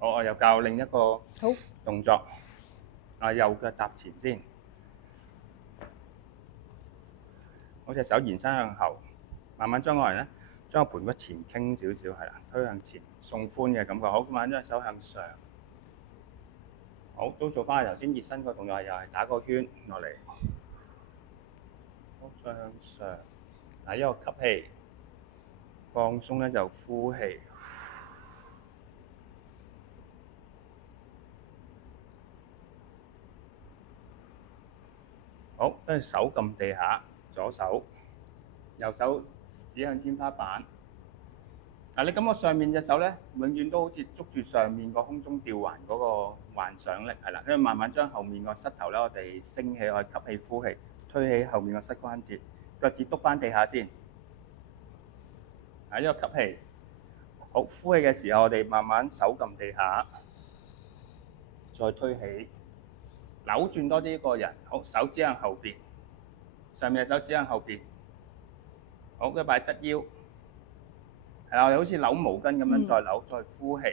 我又教另一個好，動作，右腳踏前先，好隻手延伸向後，慢慢將個人咧，將個盤骨前傾少少，係啦，推向前，送寬嘅感覺。好，慢慢將手向上。好，都做翻頭先熱身個動作，又係打個圈落嚟。好，再向上。嗱，一個吸氣，放鬆咧就呼氣。好，跟住手撳地下，左手，右手指向天花板。你感覺上面隻手咧，永遠都好似捉住上面個空中吊環嗰個幻想力，係啦，跟住慢慢將後面個膝頭咧，我哋升起，我哋吸氣呼氣，推起後面個膝關節，腳趾篤翻地下先。一個吸氣，好，呼氣嘅時候，我哋慢慢手撳地下，再推起。扭轉多啲個人，好，手指向後邊，上面嘅手指向後邊，好，跟住擺側腰，係啦，我哋好似扭毛巾咁樣再扭，再呼氣。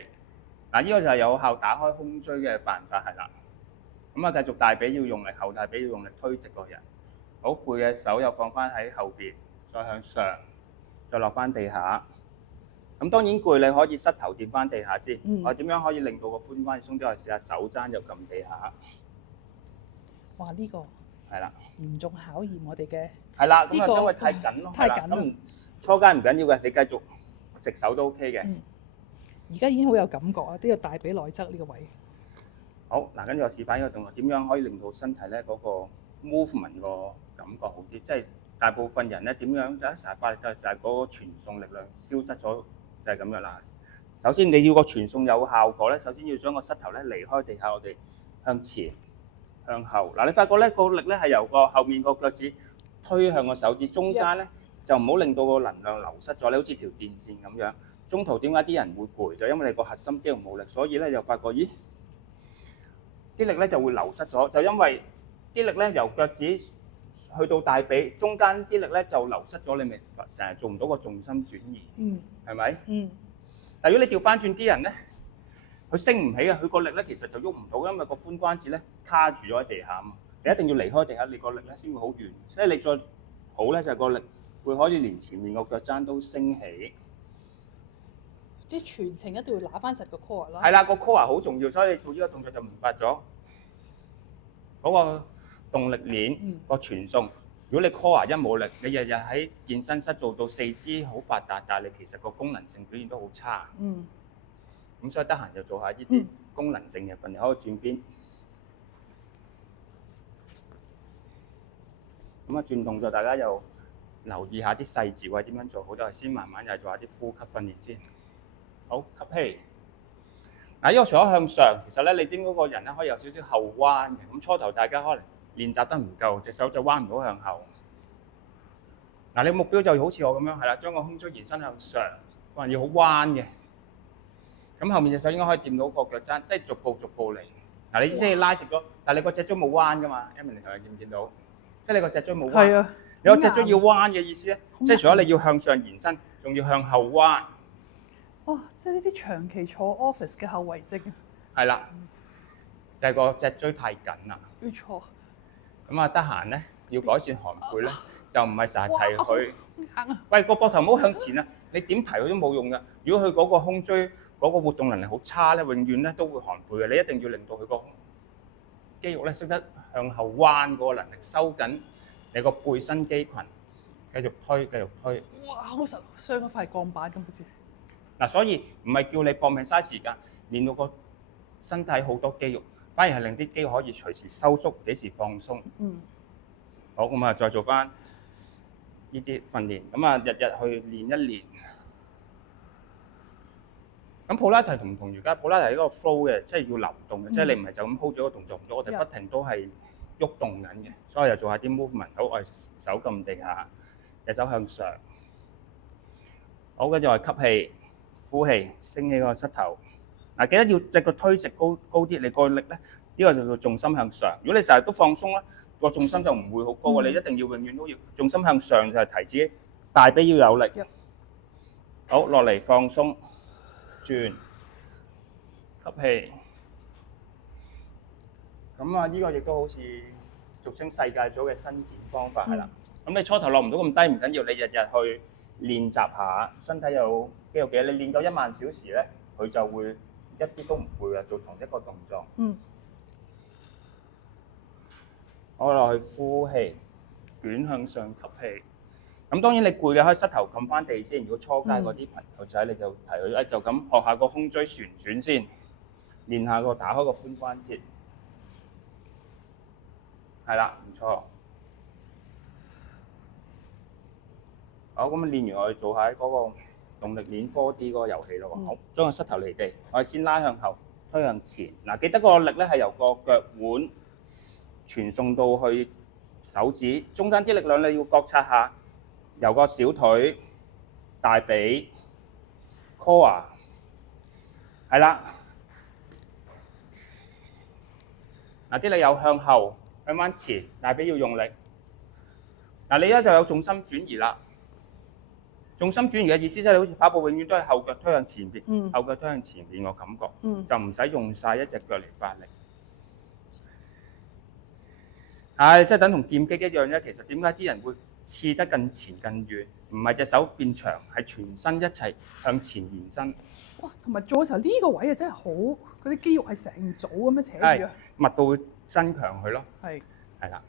嗱，呢個就係有效打開胸椎嘅辦法，係啦。咁繼續大髀要用力，後大髀要用力推直個人。好，背嘅手又放翻喺後邊，再向上，再落翻地下。咁當然攰，你可以膝頭掂翻地下先。我點樣可以令到個髖關節鬆啲？我哋試下手踭就撳地下。哇！呢個係啦，嚴重考驗我哋嘅係啦，咁因為太緊咯，太緊啦。咁初階唔緊要嘅，你繼續直手都 OK 嘅。而家已經好有感覺啊！呢個大髀內側呢個位。好，嗱，跟住我示範呢個動作，點樣可以令到身體咧嗰個 movement 個感覺好啲？即係大部分人咧點樣有一成日發力就係嗰個傳送力量消失咗，就係咁樣啦。首先你要個傳送有效果咧，首先要將個膝頭咧離開地下，我哋向前。向後嗱，你發覺咧個力咧係由個後面個腳趾推向個手指中間咧，就唔好令到個能量流失咗。你好似條電線咁樣，中途點解啲人會攰？就因為你個核心肌肉冇力，所以咧就發覺咦啲力咧就會流失咗，就因為啲力咧由腳趾去到大髀中間啲力咧就流失咗，你咪成日做唔到個重心轉移，係咪？但如果你調翻轉啲人咧，佢升唔起啊！佢個力咧其實就喐唔到，因為個髖關節咧卡住咗喺地下啊嘛。你一定要離開地下，你個力咧先會好圓。所以你再好咧，就係個力會可以連前面個腳踭都升起。即係全程一定要揦翻實個 core 啦。係啦，個 core 好重要，所以你做呢個動作就明白咗嗰個動力鏈個傳送。如果你 core 一冇力，你日日喺健身室做到四肢好發達，但係你其實個功能性表現都好差。咁所以得閒就做下呢啲功能性嘅訓練，可以轉邊。咁轉動作，大家又留意下啲細節位點樣做好，就係先慢慢又做下啲呼吸訓練先。好，吸氣。呢個除咗向上，其實咧你應該個人咧可以有少少後彎嘅。咁初頭大家可能練習得唔夠，隻手就彎唔到向後。你目標就好似我咁樣係啦，將個胸椎延伸向上，個人要好彎嘅。咁後面隻手應該可以掂到個腳踭，即係逐步嚟。你即係拉直咗，但係你個脊椎冇彎噶嘛 ？Emily 頭先見唔見到？即係你個脊椎冇彎。係啊。你個脊椎要彎嘅意思咧，即係除咗你要向上延伸，仲要向後彎。哇！即係呢啲長期坐 office 嘅後遺症。係啦，就係個脊椎太緊啦。要錯。咁得閒咧要改善寒背咧，就唔係成日提佢。喂，個膊頭唔好向前啊！你點提佢都冇用噶。如果佢嗰個胸椎嗰個活動能力好差咧，永遠咧都會寒背嘅。你一定要令到佢個肌肉咧識得向後彎嗰個能力，收緊你個背身肌群，繼續推，繼續推。哇！好實，傷嗰塊鋼板咁好似。所以唔係叫你搏命嘥時間，練到個身體好多肌肉，反而係令啲肌肉可以隨時收縮，幾時放鬆。好，咁再做翻呢啲訓練，咁日日去練一練。咁普拉提同唔同瑜伽？普拉提係一個 flow 嘅，即係要流動嘅，即係你唔係就咁 hold 咗個動作唔做，我哋不停都係喐動緊嘅，所以又做下啲 movement。好，我手撳地下，隻手向上。好，跟住我吸氣、呼氣，升起個膝頭。記得要隻腳推直高啲，你個力咧，呢個就叫重心向上。如果你成日都放鬆咧，個重心就唔會好高嘅。你一定要永遠都要重心向上，就係提自己大髀要有力。好，落嚟放鬆。轉，吸氣。咁啊，呢個亦都好似俗稱世界組嘅伸展方法係啦。咁你初頭落唔到咁低唔緊要，你日日去練習下，身體有肌肉嘅，你練夠10000小時咧，佢就會一啲都唔會話做同一個動作。我落去呼氣，捲向上吸氣。咁當然你攰嘅可以膝頭冚翻地先。如果初階嗰啲朋友仔，你就提佢就咁學下個胸椎旋轉先，練下個打開個髖關節。係啦，唔錯。好，咁練完我哋做下嗰個動力鏈 4D 嗰個遊戲咯喎。好，將個膝頭離地，我哋先拉向後，推向前。嗱，記得個力咧係由個腳腕傳送到去手指，中間啲力量你要覺察下，由個小腿、大髀、core， 係啦。嗱，啲力有向後。向翻前，大髀要用力。嗱，你而家就有重心轉移啦。重心轉移嘅意思即係你好似跑步，永遠都係後腳推向前邊，後腳推向前邊個感覺，就唔使用晒一隻腳嚟發力。即係等同劍擊一樣啫。其實點解啲人會刺得更前更遠？唔係隻手變長，係全身一齊向前延伸。哇！同埋做嘅時候呢個位啊，真係好，嗰啲肌肉係成組咁樣扯住啊，密度會增強佢咯。係啦。